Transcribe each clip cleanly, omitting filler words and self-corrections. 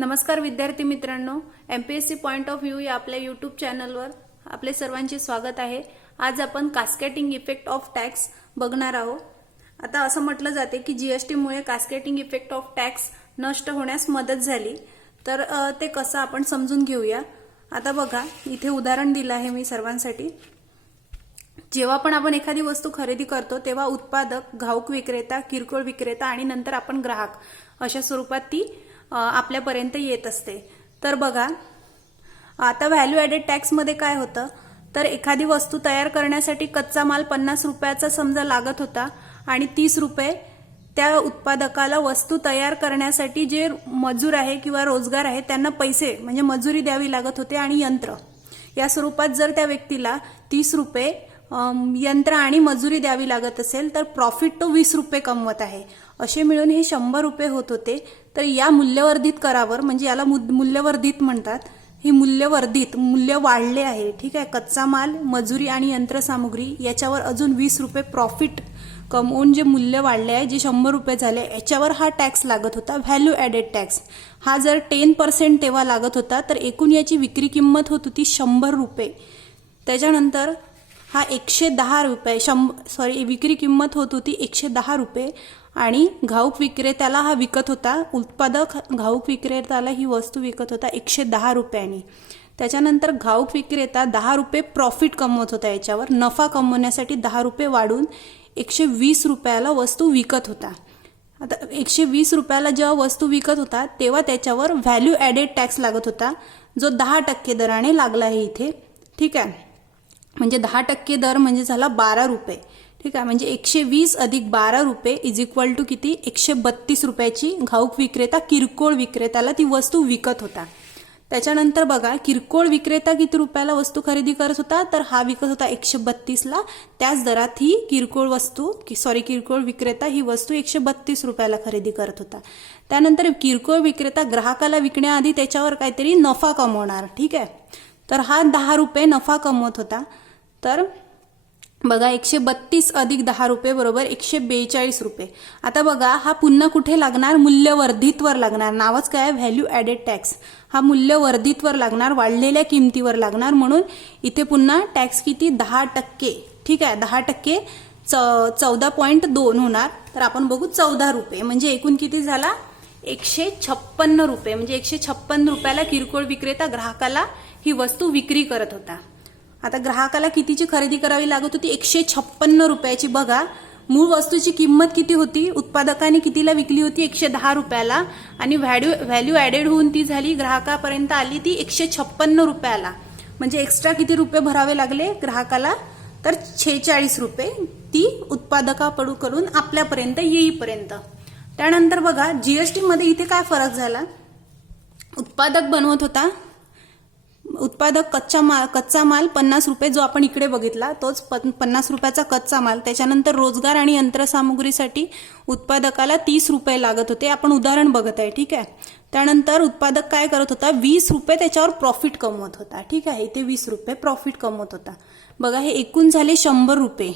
नमस्कार विद्यार्थी मित्रांनो, एमपीएससी पॉइंट ऑफ व्ह्यू या आपल्या यूट्यूब चॅनलवर आपले सर्वांचे स्वागत आहे। आज आपण कास्केटिंग इफेक्ट ऑफ टॅक्स बघणार आहोत। आता असं म्हटलं जाते की जीएसटी मुळे कास्केटिंग इफेक्ट ऑफ टॅक्स नष्ट होण्यास मदत झाली, तर ते कसं आपण समजून घेऊया। आता बघा, इथे उदाहरण दिलं आहे मी सर्वांसाठी। जेव्हा पण आपण एखादी वस्तू खरेदी करतो तेव्हा उत्पादक, घाऊक विक्रेता, किरकोळ विक्रेता आणि नंतर आपण ग्राहक अशा स्वरूपात ती आपल्यापर्यंत येत असते। तर बघा, आता व्हॅल्यू ॲडेड टॅक्स मध्ये काय होतं, तर एखादी वस्तू तयार करण्यासाठी कच्चा माल 50 रुपयाचा समजा लागत होता आणि 30 रुपये त्या उत्पादकाला वस्तू तयार करण्यासाठी जे मजूर आहे किंवा रोजगार आहे त्यांना पैसे म्हणजे मजुरी द्यावी लागत होते आणि यंत्र या स्वरूपात जर त्या व्यक्तीला 30 रुपये यंत्र आणि मजुरी द्यावी लागत असेल तर प्रॉफिट तो 20 रुपये कमवत आहे। असे मिळून हे 100 रुपये होत होते। तर या मूल्यवर्धित करावर म्हणजे याला मूल्यवर्धित म्हणतात। ही मूल्य वाढले आहे, ठीक आहे। कच्चा माल, मजुरी आणि यंत्रसामुग्री याच्यावर अजून 20 रुपये प्रॉफिट कमवून जे मूल्य वाढले आहे, जे 100 रुपये झाले, याच्यावर हा टॅक्स लागत होता, व्हॅल्यू ॲडेड टॅक्स। हा जर 10% तेव्हा लागत होता तर एकूण याची विक्री किंमत होत होती 100 रुपये। त्याच्यानंतर हा 110 रुपये विक्री किंमत होत होती 110 रुपये आणि घाऊक विक्रेत्याला हा विकत होता, उत्पादक घाऊक विक्रेत्याला ही वस्तू विकत होता 110 रुपयांनी। त्याच्यानंतर घाऊक विक्रेता 10 रुपये प्रॉफिट कमवत होता, याच्यावर नफा कमवण्यासाठी 10 रुपये वाढून 120 रुपयाला वस्तू विकत होता। आता 120 रुपयाला जेव्हा वस्तू विकत होता तेव्हा त्याच्यावर व्हॅल्यू ॲडेड टॅक्स लागत होता, जो 10% दराने लागला आहे इथे, ठीक आहे। म्हणजे 10% दर म्हणजे झाला 12 रुपये, ठीक आहे। म्हणजे 120 अधिक 12 रुपये इज इक्वल टू किती, 132 रुपयाची घाऊक विक्रेता किरकोळ विक्रेत्याला ती वस्तू विकत होता। त्याच्यानंतर बघा, किरकोळ विक्रेता किती रुपयाला वस्तू खरेदी करत होता, तर हा विकत होता 132ला। त्याच दरात ही किरकोळ विक्रेता ही वस्तू 132 रुपयाला खरेदी करत होता। त्यानंतर किरकोळ विक्रेता ग्राहकाला विकण्याआधी त्याच्यावर काहीतरी नफा कमवणार, ठीक आहे। तर हा 10 रुपये नफा कमवत होता। तर बघा, 132 अधिक 10 रुपये बरोबर 142 रुपये। आता बघा, हा पुन्हा कुठे लागणार, मूल्यवर्धितवर लागणार। नावच काय, व्हॅल्यू ॲडेड टॅक्स। हा मूल्यवर्धितवर लागणार, वाढलेल्या किमतीवर लागणार। म्हणून इथे पुन्हा टॅक्स किती, 10%, ठीक आहे। 10% 14.2 होणार। तर आपण बघू 14 रुपये म्हणजे एकूण किती झाला, 156 रुपये। म्हणजे 156 रुपयाला किरकोळ विक्रेता ग्राहकाला ही वस्तू विक्री करत होता। आता ग्राहकाला कितीची खरेदी करावी लागत होती, 156 रुपयाची। बघा, मूळ वस्तूची किंमत किती होती, उत्पादकाने कितीला विकली होती, 110 रुपयाला आणि व्हॅल्यू ॲडेड होऊन ती झाली ग्राहकापर्यंत आली ती 156 रुपयाला। म्हणजे एक्स्ट्रा किती रुपये भरावे लागले ग्राहकाला, तर 46 रुपये ती उत्पादकाकडून आपल्यापर्यंत येईपर्यंत। त्यानंतर बघा, जीएसटी मध्ये इथे काय फरक झाला, उत्पादक बनवत होता, उत्पादक कच्चा माल 50 रुपये जो आपण इकडे बघितला तोच 50 रुपयाचा कच्चा माल। त्याच्यानंतर रोजगार आणि यंत्रसामुग्रीसाठी उत्पादकाला 30 रुपये लागत होते, आपण उदाहरण बघत आहे, ठीक आहे। त्यानंतर उत्पादक काय करत होता, 20 रुपये त्याच्यावर प्रॉफिट कमवत होता, ठीक आहे। इथे 20 रुपये प्रॉफिट कमवत होता। बघा, हे एकूण झाले 100 रुपये।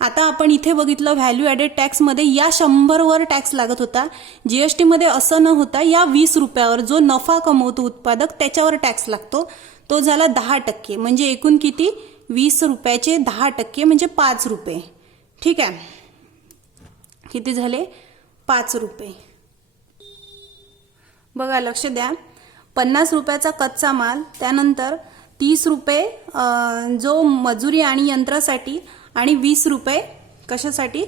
आता आपण इथे बघितलं व्हॅल्यू ॲडेड टॅक्स मध्ये या 100 वर टॅक्स लागत होता। जीएसटी मध्ये असं न होता या 20 रुपयावर जो नफा कमवतो उत्पादक त्याच्यावर टॅक्स लागतो, तो झाला 10%। म्हणजे एकूण किती, 20 रुपयाचे 10% म्हणजे 5 रुपये, ठीक आहे। किती झाले, 5 रुपये। बघा, लक्ष द्या, 50 रुपयाचा कच्चा माल, त्यानंतर 30 रुपये जो मजुरी आणि यंत्रासाठी आणि 20 रुपये कशासाठी,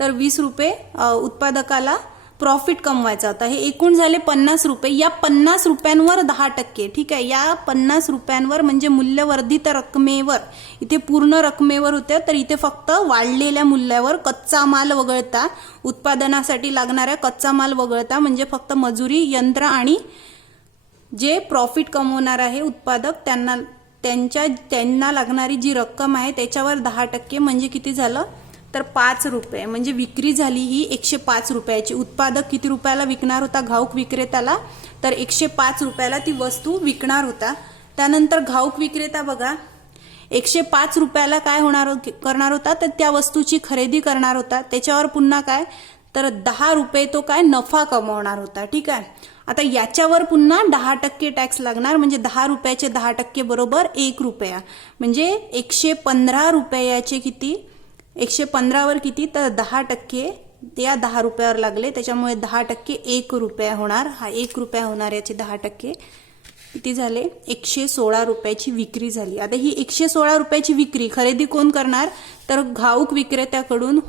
तर 20 रुपये उत्पादकाला प्रॉफिट कमवायचा होता। हे एकूण झाले 50 रुपये। या 50 रुपयांवर 10%, ठीक आहे। या 50 रुपयांवर म्हणजे मूल्यवर्धित रकमेवर, इथे पूर्ण रकमेवर होते, तर इथे फक्त वाढलेल्या मूल्यावर कच्चा माल वगळता, उत्पादनासाठी लागणाऱ्या कच्चा माल वगळता, म्हणजे फक्त मजुरी, यंत्र आणि जे प्रॉफिट कमवणार आहे उत्पादक त्यांना लागणारी जी रक्कम आहे त्याच्यावर 10% म्हणजे किती झालं, तर 5 रुपये। म्हणजे विक्री झाली ही 105 रुपयाची। उत्पादक किती रुपयाला विकणार होता घाऊक विक्रेत्याला, तर 105 रुपयाला ती वस्तू विकणार होता। त्यानंतर घाऊक विक्रेता बघा 105 रुपयाला काय करणार होता, तर त्या वस्तूची खरेदी करणार होता। त्याच्यावर पुन्हा काय, तर 10 रुपये तो काय नफा कमवणार होता, ठीक आहे। आता याच्यावर पुन्हा 10% टॅक्स लागणार, म्हणजे 10 रुपयाचे 10% बरोबर 1 रुपया, म्हणजे 115 रुपयाचे किती, 115वर किती, तर 10% या 10 रुपयावर लागले, त्याच्यामुळे 10% 1 रुपया होणार. हा 1 रुपया होणार, याचे 10% किती झाले, 116 रुपयाची विक्री झाली. आता ही 116 रुपयाची विक्री खरेदी कोण करणार, तर घाऊक विक्रेत्याकडून,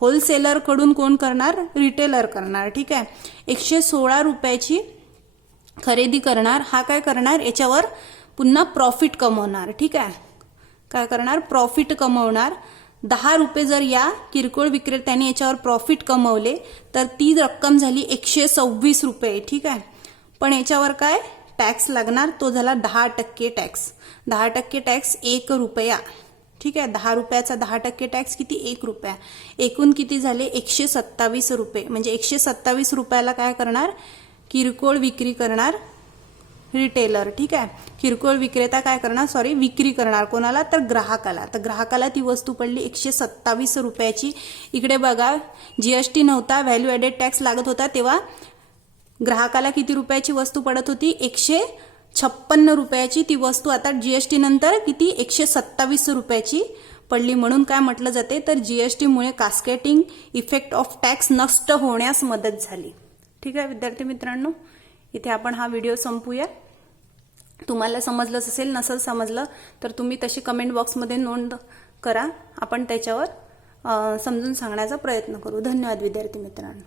होलसेलरकडून कोण करणार, रिटेलर करणार. ठीक आहे, 116 रुपयाची खरेदी करणार. हा काय करणार, याच्यावर पुन्हा प्रॉफिट कमवणार. ठीक आहे, काय करणार, प्रॉफिट कमवणार. 10 रुपये जर या किरकोळ विक्रेत्याने याच्यावर प्रॉफिट कमवले तर ती रक्कम झाली 126 रुपये. ठीक आहे, पण याच्यावर काय टॅक्स लागणार, तो झाला 10% टॅक्स. 10% टॅक्स 1 रुपया. ठीक आहे, 10 रुपयाचा 10% टॅक्स किती, 1 रुपया. एकूण किती झाले, 127 रुपये. म्हणजे 127 रुपयाला काय करणार, किरकोळ विक्री करणार रिटेलर. ठीक आहे, किरकोळ विक्रेता काय करणार, विक्री करणार कोणाला, तर ग्राहकाला. तर ग्राहकाला ती वस्तू पडली 127 रुपयाची. इकडे बघा, जीएसटी नव्हता, व्हॅल्यू ॲडेड टॅक्स लागत होता, तेव्हा ग्राहकाला किती रुपयाची वस्तू पडत होती, 156 रुपयाची. ती वस्तू आता जीएसटी नंतर किती, 127 रुपयाची पडली. म्हणून काय म्हटलं जाते, तर जीएसटीमुळे कास्केटिंग इफेक्ट ऑफ टॅक्स नष्ट होण्यास मदत झाली. ठीक आहे विद्यार्थी मित्रांनो, इथे आपण हा व्हिडिओ संपूया. तुम्हाला समजलंच असेल, नसेल समजलं तर तुम्ही तशी कमेंट बॉक्समध्ये नोंद करा, आपण त्याच्यावर समजून सांगण्याचा प्रयत्न करू. धन्यवाद विद्यार्थी मित्रांनो.